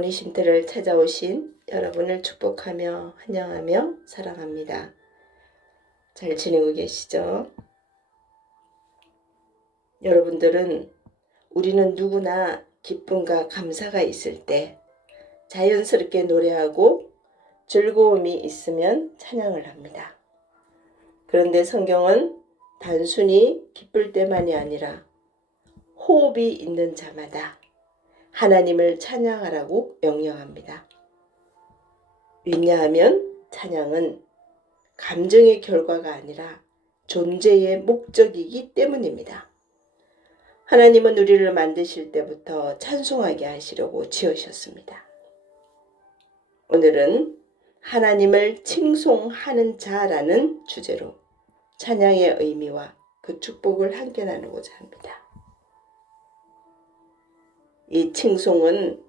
영혼의 쉼터를 찾아오신 여러분을 축복하며 환영하며 사랑합니다. 잘 지내고 계시죠? 여러분들은 우리는 누구나 기쁨과 감사가 있을 때 자연스럽게 노래하고 즐거움이 있으면 찬양을 합니다. 그런데 성경은 단순히 기쁠 때만이 아니라 호흡이 있는 자마다 하나님을 찬양하라고 명령합니다. 왜냐하면 찬양은 감정의 결과가 아니라 존재의 목적이기 때문입니다. 하나님은 우리를 만드실 때부터 찬송하게 하시려고 지으셨습니다. 오늘은 하나님을 칭송하는 자라는 주제로 찬양의 의미와 그 축복을 함께 나누고자 합니다. 이 칭송은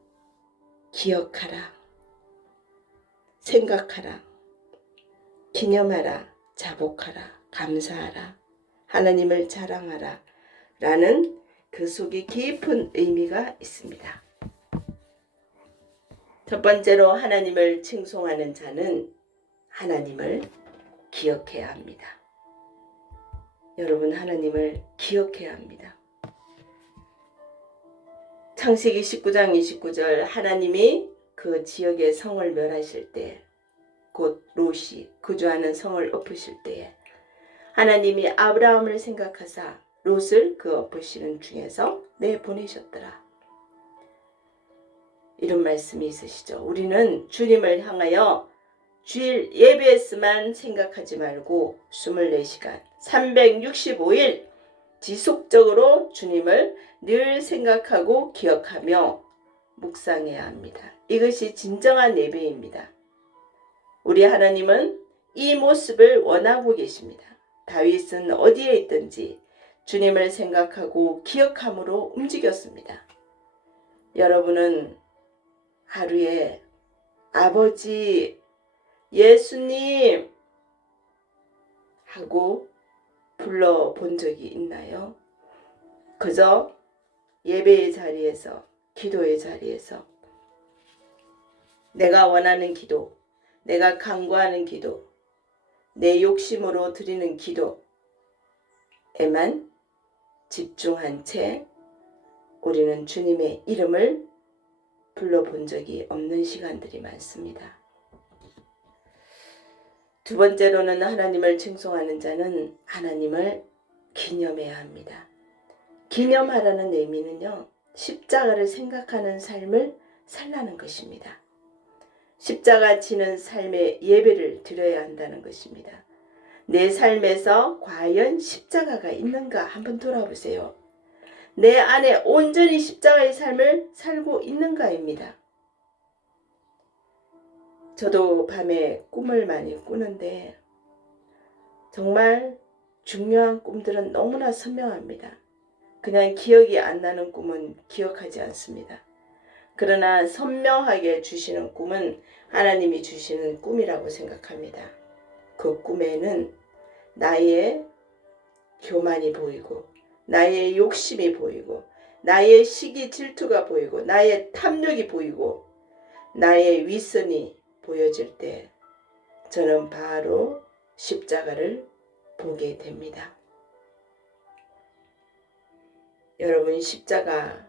기억하라, 생각하라, 기념하라, 자복하라, 감사하라, 하나님을 자랑하라 라는 그 속에 깊은 의미가 있습니다. 첫 번째로 하나님을 칭송하는 자는 하나님을 기억해야 합니다. 여러분, 하나님을 기억해야 합니다. 창세기 19장 29절 하나님이 그 지역의 성을 멸하실 때, 곧 롯이 거주하는 성을 엎으실 때에 하나님이 아브라함을 생각하사 롯을 그 엎으시는 중에서 내보내셨더라. 이런 말씀이 있으시죠. 우리는 주님을 향하여 주일 예배에서만 생각하지 말고 24시간 365일 지속적으로 주님을 늘 생각하고 기억하며 묵상해야 합니다. 이것이 진정한 예배입니다. 우리 하나님은 이 모습을 원하고 계십니다. 다윗은 어디에 있든지 주님을 생각하고 기억함으로 움직였습니다. 여러분은 하루에 아버지, 예수님 하고 불러본 적이 있나요? 그저 예배의 자리에서, 기도의 자리에서 내가 원하는 기도, 내가 간구하는 기도, 내 욕심으로 드리는 기도에만 집중한 채 우리는 주님의 이름을 불러본 적이 없는 시간들이 많습니다. 두 번째로는 하나님을 칭송하는 자는 하나님을 기념해야 합니다. 기념하라는 의미는요, 십자가를 생각하는 삶을 살라는 것입니다. 십자가 지는 삶의 예배를 드려야 한다는 것입니다. 내 삶에서 과연 십자가가 있는가 한번 돌아보세요. 내 안에 온전히 십자가의 삶을 살고 있는가입니다. 저도 밤에 꿈을 많이 꾸는데 정말 중요한 꿈들은 너무나 선명합니다. 그냥 기억이 안 나는 꿈은 기억하지 않습니다. 그러나 선명하게 주시는 꿈은 하나님이 주시는 꿈이라고 생각합니다. 그 꿈에는 나의 교만이 보이고, 나의 욕심이 보이고, 나의 시기 질투가 보이고, 나의 탐욕이 보이고, 나의 위선이 보여질 때 저는 바로 십자가를 보게 됩니다. 여러분, 십자가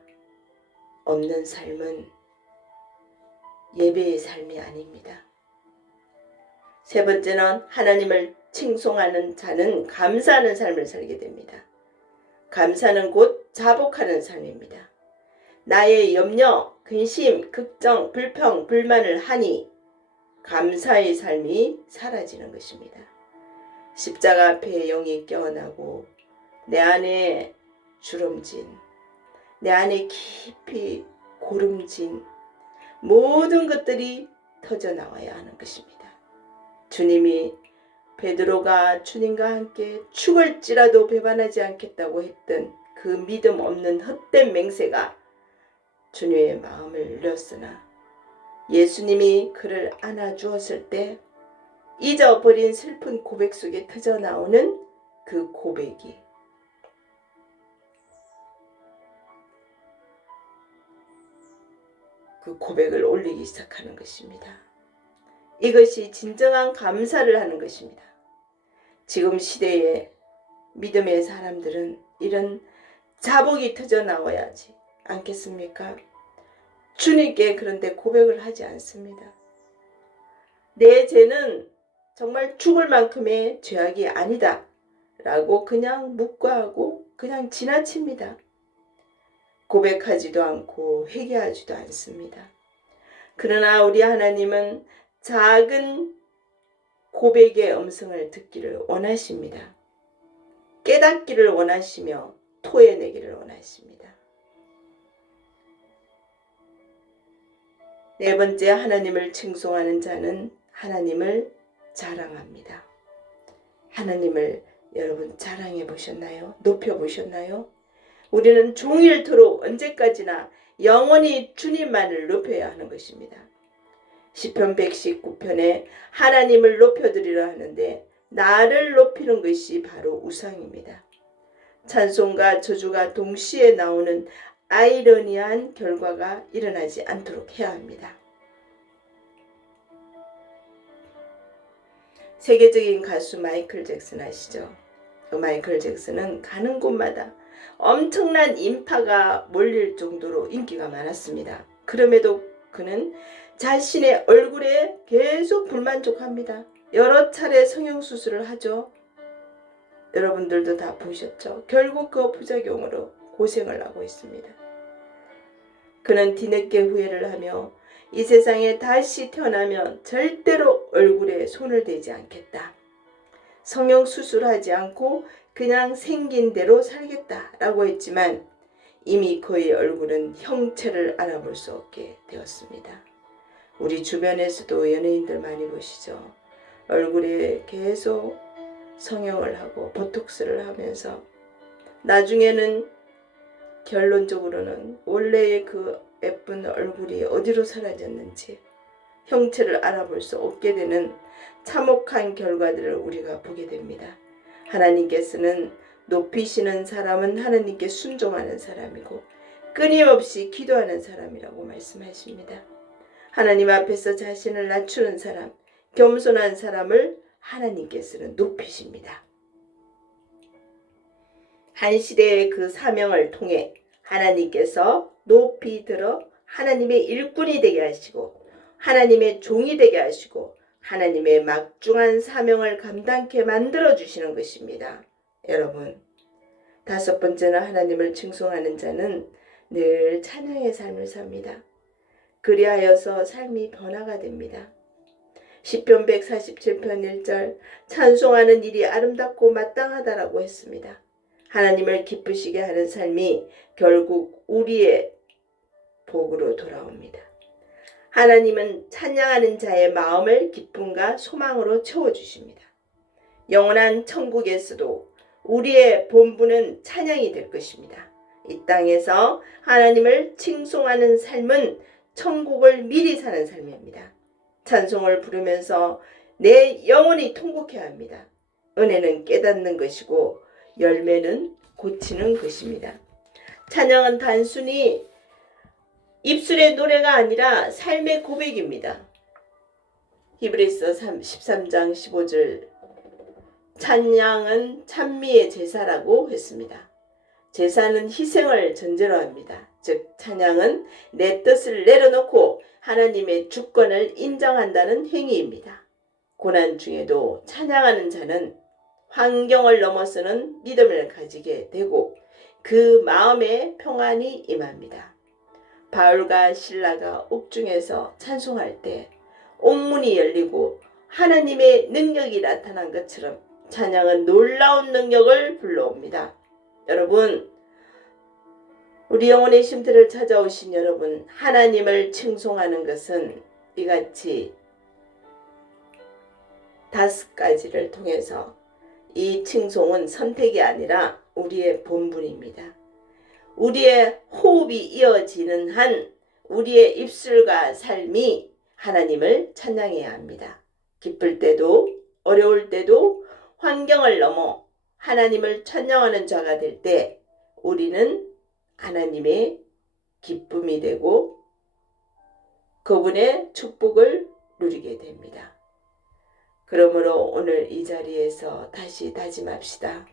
없는 삶은 예배의 삶이 아닙니다. 세 번째는 하나님을 칭송하는 자는 감사하는 삶을 살게 됩니다. 감사는 곧 자복하는 삶입니다. 나의 염려, 근심, 걱정, 불평, 불만을 하니 감사의 삶이 사라지는 것입니다. 십자가 앞에 영이 깨어나고 내 안에 주름진, 내 안에 깊이 고름진 모든 것들이 터져나와야 하는 것입니다. 주님이 베드로가 주님과 함께 죽을지라도 배반하지 않겠다고 했던 그 믿음 없는 헛된 맹세가 주님의 마음을 눌렸으나 예수님이 그를 안아주었을 때 잊어버린 슬픈 고백 속에 터져나오는 그 고백이 그 고백을 올리기 시작하는 것입니다. 이것이 진정한 감사를 하는 것입니다. 지금 시대의 믿음의 사람들은 이런 자복이 터져 나와야지 않겠습니까? 주님께 그런데 고백을 하지 않습니다. 내 죄는 정말 죽을 만큼의 죄악이 아니다 라고 그냥 묵과하고 그냥 지나칩니다. 고백하지도 않고 회개하지도 않습니다. 그러나 우리 하나님은 작은 고백의 음성을 듣기를 원하십니다. 깨닫기를 원하시며 토해내기를 원하십니다. 네 번째, 하나님을 칭송하는 자는 하나님을 자랑합니다. 하나님을 여러분 자랑해 보셨나요? 높여 보셨나요? 우리는 종일토록 언제까지나 영원히 주님만을 높여야 하는 것입니다. 시편 119편에 하나님을 높여드리려 하는데 나를 높이는 것이 바로 우상입니다. 찬송과 저주가 동시에 나오는 아이러니한 결과가 일어나지 않도록 해야 합니다. 세계적인 가수 마이클 잭슨 아시죠? 그 마이클 잭슨은 가는 곳마다 엄청난 인파가 몰릴 정도로 인기가 많았습니다. 그럼에도 그는 자신의 얼굴에 계속 불만족합니다. 여러 차례 성형수술을 하죠. 여러분들도 다 보셨죠? 결국 그 부작용으로 고생을 하고 있습니다. 그는 뒤늦게 후회를 하며 이 세상에 다시 태어나면 절대로 얼굴에 손을 대지 않겠다. 성형수술하지 않고 그냥 생긴 대로 살겠다라고 했지만 이미 그의 얼굴은 형체를 알아볼 수 없게 되었습니다. 우리 주변에서도 연예인들 많이 보시죠. 얼굴에 계속 성형을 하고 보톡스를 하면서 나중에는 결론적으로는 원래의 그 예쁜 얼굴이 어디로 사라졌는지 형체를 알아볼 수 없게 되는 참혹한 결과들을 우리가 보게 됩니다. 하나님께서는 높이시는 사람은 하나님께 순종하는 사람이고 끊임없이 기도하는 사람이라고 말씀하십니다. 하나님 앞에서 자신을 낮추는 사람, 겸손한 사람을 하나님께서는 높이십니다. 한 시대의 그 사명을 통해 하나님께서 높이 들어 하나님의 일꾼이 되게 하시고 하나님의 종이 되게 하시고 하나님의 막중한 사명을 감당케 만들어 주시는 것입니다. 여러분, 다섯 번째는 하나님을 칭송하는 자는 늘 찬양의 삶을 삽니다. 그리하여서 삶이 변화가 됩니다. 시편 147편 1절 찬송하는 일이 아름답고 마땅하다라고 했습니다. 하나님을 기쁘시게 하는 삶이 결국 우리의 복으로 돌아옵니다. 하나님은 찬양하는 자의 마음을 기쁨과 소망으로 채워주십니다. 영원한 천국에서도 우리의 본분은 찬양이 될 것입니다. 이 땅에서 하나님을 칭송하는 삶은 천국을 미리 사는 삶입니다. 찬송을 부르면서 내 영혼이 통곡해야 합니다. 은혜는 깨닫는 것이고 열매는 고치는 것입니다. 찬양은 단순히 입술의 노래가 아니라 삶의 고백입니다. 히브리서 13장 15절 찬양은 찬미의 제사라고 했습니다. 제사는 희생을 전제로 합니다. 즉 찬양은 내 뜻을 내려놓고 하나님의 주권을 인정한다는 행위입니다. 고난 중에도 찬양하는 자는 환경을 넘어서는 믿음을 가지게 되고 그 마음에 평안이 임합니다. 바울과 실라가 옥중에서 찬송할 때 옥문이 열리고 하나님의 능력이 나타난 것처럼 찬양은 놀라운 능력을 불러옵니다. 여러분, 우리 영혼의 쉼터를 찾아오신 여러분, 하나님을 칭송하는 것은 이같이 5가지를 통해서 이 칭송은 선택이 아니라 우리의 본분입니다. 우리의 호흡이 이어지는 한 우리의 입술과 삶이 하나님을 찬양해야 합니다. 기쁠 때도 어려울 때도 환경을 넘어 하나님을 찬양하는 자가 될 때 우리는 하나님의 기쁨이 되고 그분의 축복을 누리게 됩니다. 그러므로 오늘 이 자리에서 다시 다짐합시다.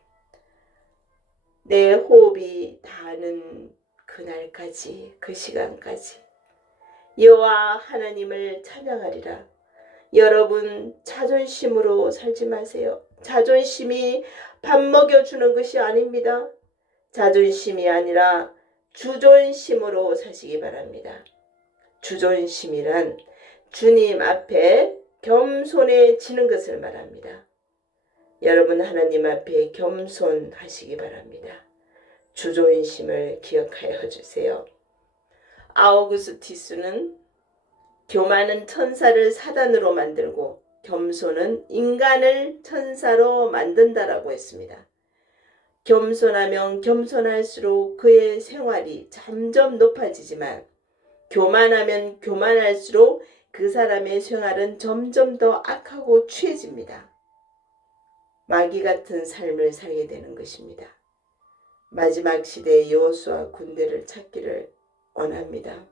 내 호흡이 닿는 그날까지, 그 시간까지 여호와 하나님을 찬양하리라. 여러분 자존심으로 살지 마세요. 자존심이 밥 먹여주는 것이 아닙니다. 자존심이 아니라 주존심으로 사시기 바랍니다. 주존심이란 주님 앞에 겸손해지는 것을 말합니다. 여러분 하나님 앞에 겸손하시기 바랍니다. 주존심을 기억하여 주세요. 아우구스티스는 교만은 천사를 사단으로 만들고 겸손은 인간을 천사로 만든다라고 했습니다. 겸손하면 겸손할수록 그의 생활이 점점 높아지지만 교만하면 교만할수록 그 사람의 생활은 점점 더 악하고 취해집니다. 마귀 같은 삶을 살게 되는 것입니다. 마지막 시대의 여호수아 군대를 찾기를 원합니다.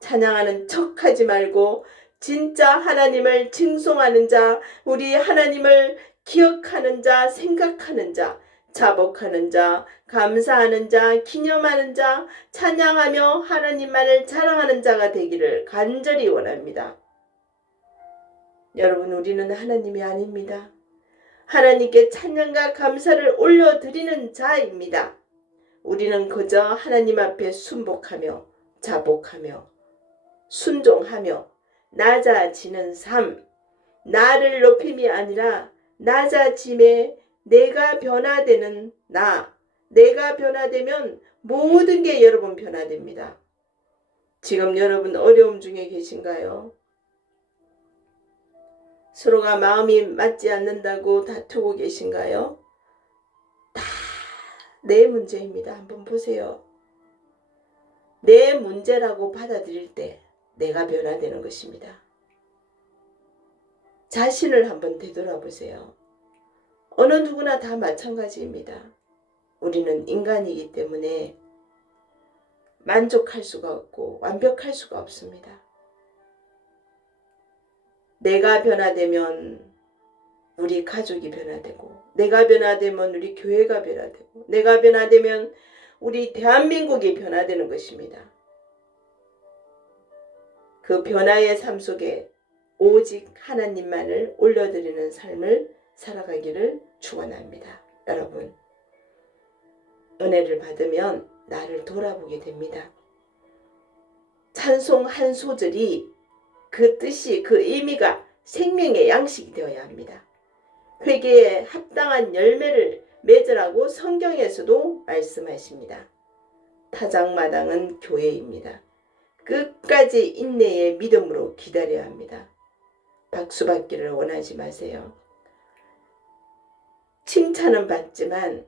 찬양하는 척하지 말고 진짜 하나님을 칭송하는 자, 우리 하나님을 기억하는 자, 생각하는 자, 자복하는 자, 감사하는 자, 기념하는 자, 찬양하며 하나님만을 자랑하는 자가 되기를 간절히 원합니다. 여러분, 우리는 하나님이 아닙니다. 하나님께 찬양과 감사를 올려드리는 자입니다. 우리는 그저 하나님 앞에 순복하며 자복하며 순종하며 낮아지는 삶, 나를 높임이 아니라 낮아짐에 내가 변화되는 나, 내가 변화되면 모든 게 여러분 변화됩니다. 지금 여러분 어려움 중에 계신가요? 서로가 마음이 맞지 않는다고 다투고 계신가요? 다 내 문제입니다. 한번 보세요. 내 문제라고 받아들일 때 내가 변화되는 것입니다. 자신을 한번 되돌아보세요. 어느 누구나 다 마찬가지입니다. 우리는 인간이기 때문에 만족할 수가 없고 완벽할 수가 없습니다. 내가 변화되면 우리 가족이 변화되고, 내가 변화되면 우리 교회가 변화되고, 내가 변화되면 우리 대한민국이 변화되는 것입니다. 그 변화의 삶 속에 오직 하나님만을 올려드리는 삶을 살아가기를 축원합니다. 여러분, 은혜를 받으면 나를 돌아보게 됩니다. 찬송 한 소절이 그 뜻이, 그 의미가 생명의 양식이 되어야 합니다. 회개에 합당한 열매를 맺으라고 성경에서도 말씀하십니다. 타작마당은 교회입니다. 끝까지 인내의 믿음으로 기다려야 합니다. 박수 받기를 원하지 마세요. 칭찬은 받지만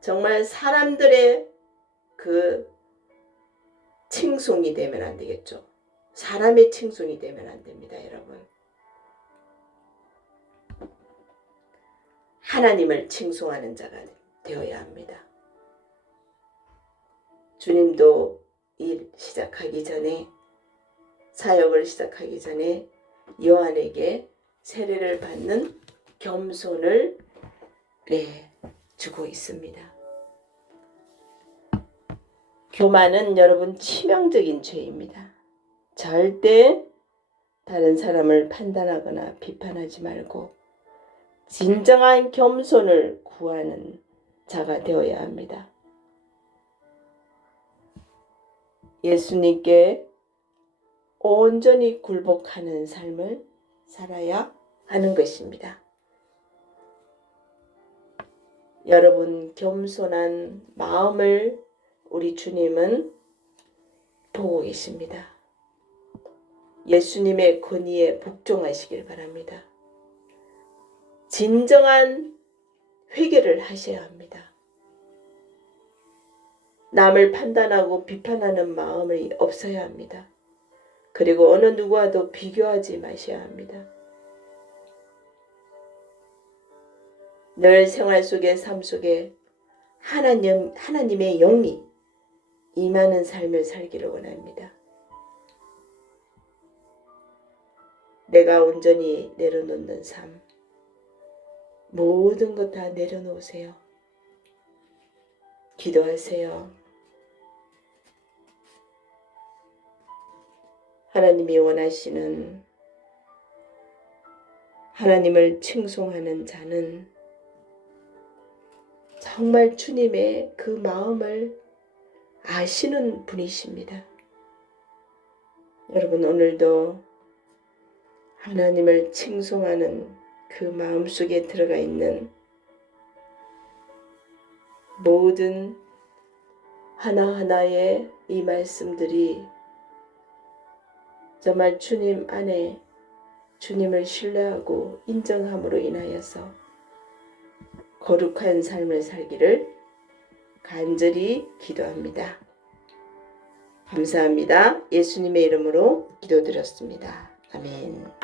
정말 사람들의 그 칭송이 되면 안 되겠죠. 사람의 칭송이 되면 안 됩니다, 여러분. 하나님을 칭송하는 자가 되어야 합니다. 주님도 일 시작하기 전에, 사역을 시작하기 전에 요한에게 세례를 받는 겸손을 주고 있습니다. 교만은 여러분 치명적인 죄입니다. 절대 다른 사람을 판단하거나 비판하지 말고 진정한 겸손을 구하는 자가 되어야 합니다. 예수님께 온전히 굴복하는 삶을 살아야 하는 것입니다. 여러분 겸손한 마음을 우리 주님은 보고 계십니다. 예수님의 권위에 복종하시길 바랍니다. 진정한 회개를 하셔야 합니다. 남을 판단하고 비판하는 마음이 없어야 합니다. 그리고 어느 누구와도 비교하지 마셔야 합니다. 늘 생활 속에, 삶 속에 하나님의 영이 임하는 삶을 살기를 원합니다. 내가 온전히 내려놓는 삶, 모든 것 다 내려놓으세요. 기도하세요. 하나님이 원하시는, 하나님을 칭송하는 자는 정말 주님의 그 마음을 아시는 분이십니다. 여러분, 오늘도 하나님을 칭송하는 그 마음속에 들어가 있는 모든 하나하나의 이 말씀들이 정말 주님 안에 주님을 신뢰하고 인정함으로 인하여서 거룩한 삶을 살기를 간절히 기도합니다. 감사합니다. 예수님의 이름으로 기도드렸습니다. 아멘.